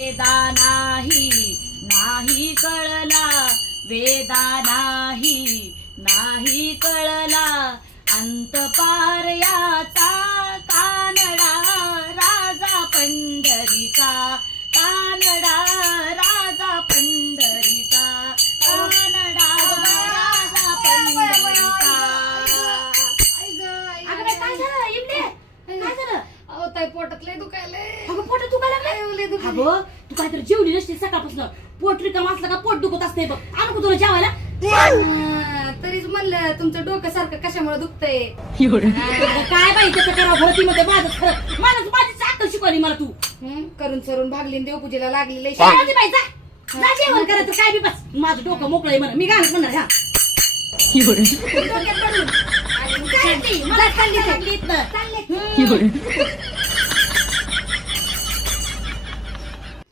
वेदा नाही नाही कळला. वेदा नाही नाही कळला. अंत याचा कानडा राजा पंढरीचा. कानडा राजा पंढरीचा. कानडा राजा पंढरीचा. काय झालं पोटात लय दुखायला अगं तू काहीतरी जेवली नसते सकाळपासून. पोट रिकाम असलं का पोट दुखत असते बघ. आणू का तुला जेवायला? हा, तरीच म्हणलं तुमचं डोकं सारखं कशामुळे दुखतंय? अगं काय बाई त्याचं करावं भरतीमध्ये माझं खरं. माझं माझी साखर शिकवली मला तू. हं, करून सरून भागली आणि देवपूजेला लागली लय जाऊ दे बाई जा. जा जेवण करा तर काय बी बस. माझं डोकं मोकळं म्हणा. मी घालत म्हणणार ह्या डोक्यात पडून. आणि काय ती? मला जा, चालली चालली. इथनं. चालले. हम्म.